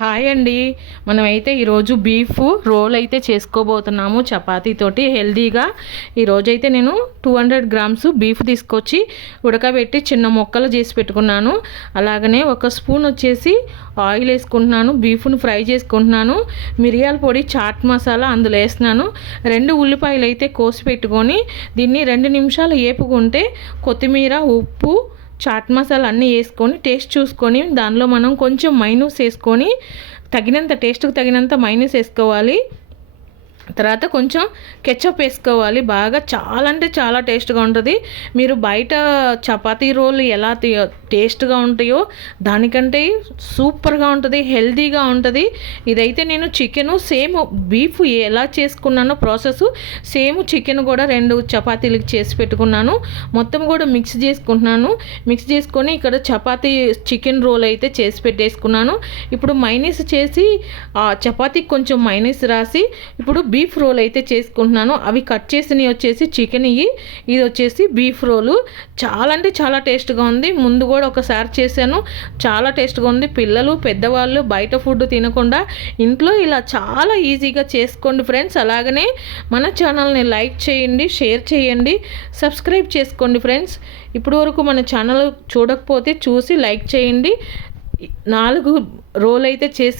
Hi అండి. మనమైతే ఈరోజు బీఫ్ రోల్ అయితే చేసుకోబోతున్నాము చపాతీతోటి హెల్దీగా. ఈరోజైతే నేను 200 గ్రామ్స్ బీఫ్ తీసుకొచ్చి ఉడకబెట్టి చిన్న ముక్కలు చేసి పెట్టుకున్నాను. అలాగనే ఒక స్పూన్ వచ్చేసి ఆయిల్ వేసుకుంటున్నాను. బీఫ్ను ఫ్రై చేసుకుంటున్నాను. మిరియాల పొడి, చాట్ మసాలా అందులో వేస్తున్నాను. 2 ఉల్లిపాయలు అయితే కోసి పెట్టుకొని దీన్ని 2 నిమిషాలు వేపుకుంటే కొత్తిమీర, ఉప్పు, చాట్ మసాలా అన్నీ వేసుకొని టేస్ట్ చూసుకొని దానిలో మనం కొంచెం మైనస్ వేసుకొని టేస్ట్కి తగినంత మైనస్ వేసుకోవాలి. తర్వాత కొంచెం కెచప్ వేసుకోవాలి. బాగా చాలా అంటే చాలా టేస్ట్గా ఉంటుంది. మీరు బయట చపాతీ రోల్ ఎలా టేస్ట్గా ఉంటాయో దానికంటే సూపర్గా ఉంటుంది, హెల్తీగా ఉంటుంది. ఇదైతే నేను చికెను సేమ్ బీఫ్ ఎలా చేసుకున్నానో ప్రాసెస్ సేమ్ చికెన్ కూడా 2 చపాతీలకు చేసి పెట్టుకున్నాను. మొత్తం కూడా మిక్స్ చేసుకుంటున్నాను. మిక్స్ చేసుకొని ఇక్కడ చపాతీ చికెన్ రోల్ అయితే చేసి పెట్టేసుకున్నాను. ఇప్పుడు మైనస్ చేసి చపాతీకి కొంచెం మైనస్ రాసి ఇప్పుడు బీఫ్ రోల్ అయితే చేసుకుంటున్నాను. అవి కట్ చేసినవి వచ్చేసి చికెన్, ఇది వచ్చేసి బీఫ్ రోలు. చాలా అంటే చాలా టేస్ట్గా ఉంది. ముందు కూడా ఒకసారి చేశాను, చాలా టేస్ట్గా ఉంది. పిల్లలు, పెద్దవాళ్ళు బయట ఫుడ్ తినకుండా ఇంట్లో ఇలా చాలా ఈజీగా చేసుకోండి ఫ్రెండ్స్. అలాగనే మన ఛానల్ని లైక్ చేయండి, షేర్ చేయండి, సబ్స్క్రైబ్ చేసుకోండి ఫ్రెండ్స్. ఇప్పుడు వరకు మన ఛానల్ చూడకపోతే చూసి లైక్ చేయండి. 4 రోల్ అయితే చేశాను.